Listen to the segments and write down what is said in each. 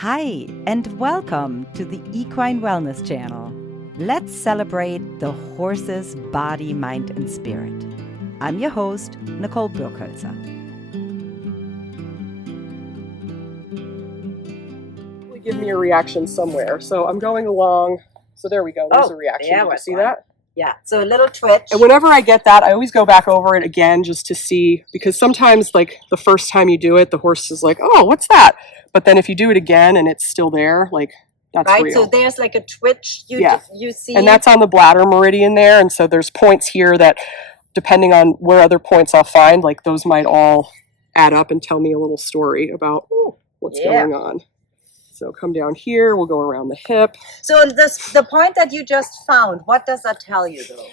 Hi, and welcome to the Equine Wellness Channel. Let's celebrate the horse's body, mind, and spirit. I'm your host, Nicole Burkholzer. Give me a reaction somewhere. So I'm going along. So there we go. There's a reaction. Did you see that? Yeah, so a little twitch. And whenever I get that, I always go back over it again just to see, because sometimes, like, the first time you do it, the horse is like, oh, what's that? But then if you do it again and it's still there, like, that's right, real. so there's like a twitch you see. And that's on the bladder meridian there. And so there's points here that, depending on where other points I'll find, like, those might all add up and tell me a little story about what's going on. So come down here, we'll go around the hip. So the point that you just found, what does that tell you though?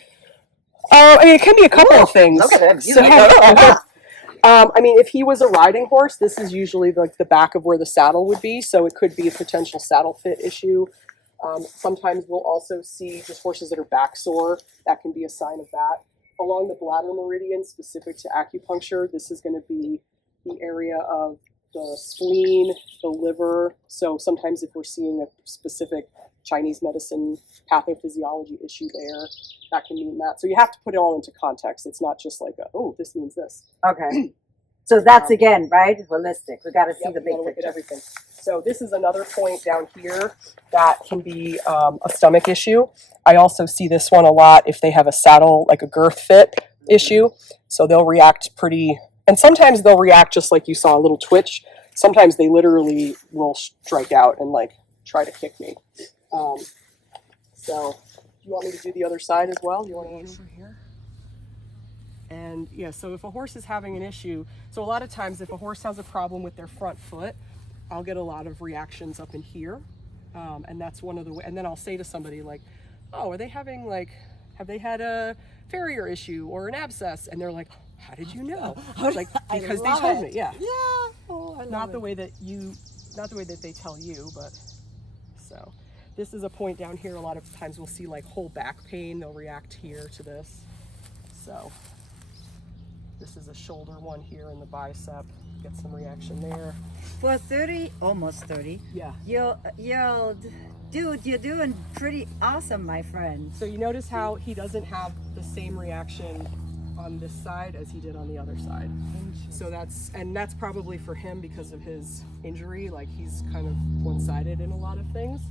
I mean, it can be a couple of things. Look at him. So, I mean, if he was a riding horse, this is usually like the back of where the saddle would be. So it could be a potential saddle fit issue. Sometimes we'll also see just horses that are back sore. That can be a sign of that. Along the bladder meridian, specific to acupuncture, this is going to be the area of the spleen, the liver. So sometimes if we're seeing a specific Chinese medicine pathophysiology issue there, that can mean that. So you have to put it all into context. It's not just like, oh, this means this. Okay. So that's again, right? Holistic. We got to see the big look picture. at everything. So this is another point down here that can be a stomach issue. I also see this one a lot if they have a saddle, like a girth fit issue. So they'll react pretty. And sometimes they'll react just like you saw, a little twitch. Sometimes they literally will strike out and like try to kick me. So you want me to do the other side as well? You want to go over here? And yeah, so if a horse is having an issue, so a lot of times if a horse has a problem with their front foot, I'll get a lot of reactions up in here. And that's one of the, and then I'll say to somebody like, oh, are they having like, have they had a farrier issue or an abscess? And they're like, how did you know? Like, because they told me, yeah. Oh, I love not the way that they tell you, but so this is a point down here. A lot of times we'll see like whole back pain. They'll react here to this. So this is a shoulder one here in the bicep. Get some reaction there. For 30, almost 30. Yeah. Dude, you're doing pretty awesome, my friend. So you notice how he doesn't have the same reaction on this side as he did on the other side. So that's probably for him because of his injury. Like he's kind of one-sided in a lot of things.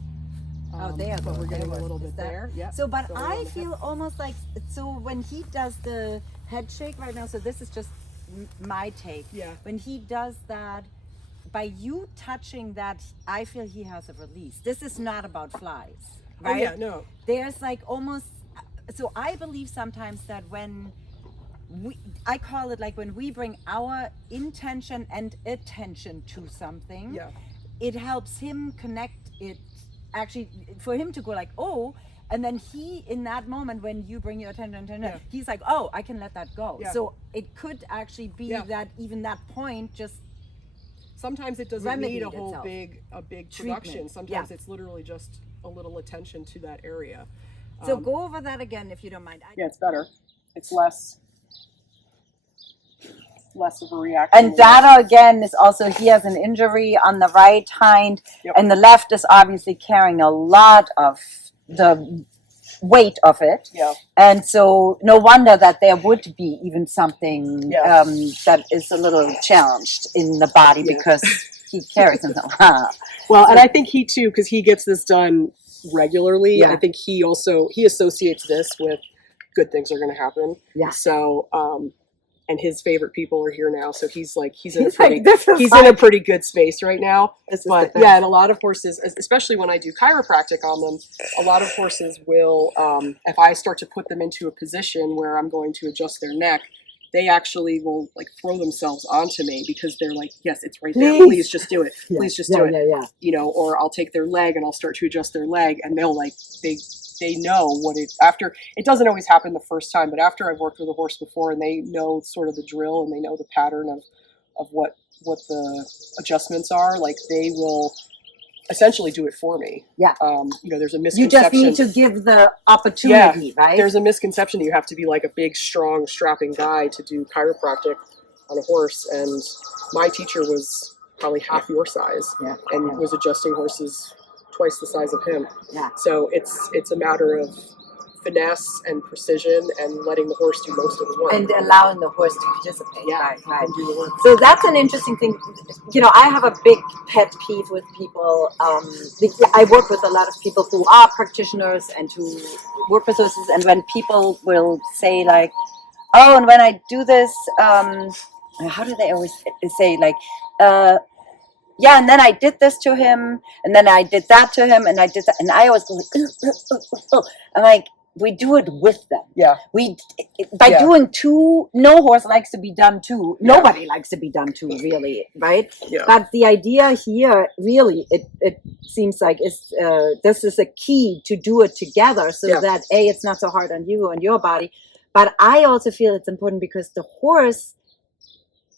But we're getting a little bit there. Yeah. So, but I feel almost like, so when he does the head shake right now, so this is just my take. Yeah. When he does that, by you touching that, I feel he has a release. This is not about flies, right? Oh yeah, no. There's like almost, so I believe sometimes that when I call it like when we bring our intention and attention to something, it helps him connect it, actually for him to go like, oh, and then he, in that moment when you bring your attention, he's like, oh, I can let that go. So it could actually be that even that point just sometimes it doesn't need a whole itself. big production. Sometimes it's literally just a little attention to that area. So go over that again if you don't mind. Yeah, it's better. It's less of a reaction. And that again is also, he has an injury on the right hind, and the left is obviously carrying a lot of the weight of it. Yeah. And so no wonder that there would be even something that is a little challenged in the body because he carries himself. Well, and I think he too, because he gets this done regularly. I think he associates this with good things are going to happen. Yeah. So, and his favorite people are here now, so he's in a pretty good space right now. But yeah, and a lot of horses, especially when I do chiropractic on them, a lot of horses will, if I start to put them into a position where I'm going to adjust their neck, they actually will like throw themselves onto me because they're like, yes, it's right there. Please just do it. Please just do it. Yeah. You know, or I'll take their leg and I'll start to adjust their leg, and they'll like they know what it, after, it doesn't always happen the first time, but after I've worked with a horse before and they know sort of the drill and they know the pattern of what the adjustments are, like they will essentially do it for me. Yeah. You know, there's a misconception. You just need to give the opportunity, right? There's a misconception that you have to be like a big, strong, strapping guy to do chiropractic on a horse. And my teacher was probably half your size, and was adjusting horses twice the size of him. So it's a matter of finesse and precision and letting the horse do most of the work. And allowing the horse to participate. Right. So that's an interesting thing. You know, I have a big pet peeve with people. I work with a lot of people who are practitioners and who work with horses, and when people will say like, oh, and when I do this, how do they always say like, yeah, and then I did this to him, and then I did that to him, and I did that, and I always go like, I'm like, we do it with them. We by doing two. No horse likes to be done to. Nobody likes to be done to, really, right? But the idea here, really, it seems like is this is a key to do it together, so that it's not so hard on you and your body. But I also feel it's important because the horse,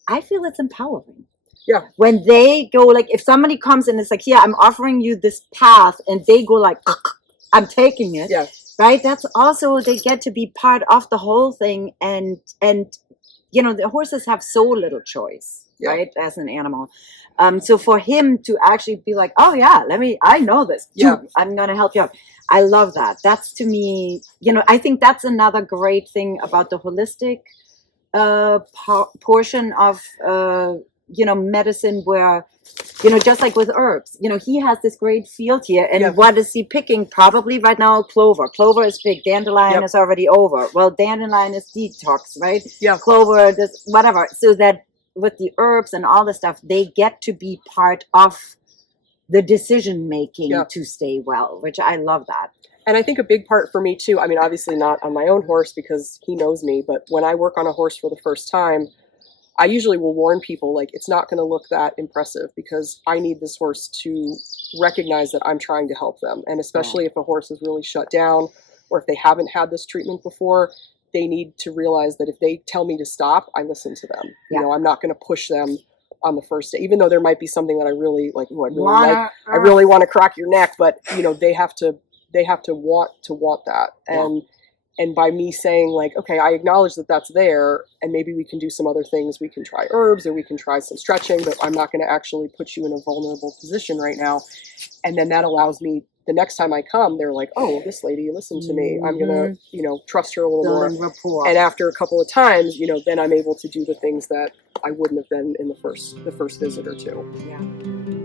I feel it's empowering. When they go, like, if somebody comes and it's like, here, I'm offering you this path, and they go like, I'm taking it. Right? That's also, they get to be part of the whole thing, and you know, the horses have so little choice, right, as an animal. So for him to actually be like, oh yeah, I know this. I'm gonna help you out. I love that. That's, to me, you know, I think that's another great thing about the holistic portion of you know, medicine, where, you know, just like with herbs, you know, he has this great field here, and what is he picking? Probably right now clover. Clover is big. Dandelion is already over. Well, dandelion is detox, right? Clover, this whatever. So that with the herbs and all the stuff, they get to be part of the decision making to stay well, which I love that. And I think a big part for me too, I mean, obviously not on my own horse because he knows me, but when I work on a horse for the first time, I usually will warn people, like, it's not going to look that impressive because I need this horse to recognize that I'm trying to help them. And especially if a horse is really shut down, or if they haven't had this treatment before, they need to realize that if they tell me to stop, I listen to them. You know, I'm not going to push them on the first day, even though there might be something that I really like. I really want to crack your neck, but you know, they have to want that. And by me saying like, okay, I acknowledge that that's there, and maybe we can do some other things. We can try herbs, or we can try some stretching, but I'm not going to actually put you in a vulnerable position right now. And then that allows me, the next time I come, they're like, oh, this lady listened to me. I'm going to, you know, trust her a little more. Rapport. And after a couple of times, you know, then I'm able to do the things that I wouldn't have been in the first visit or two.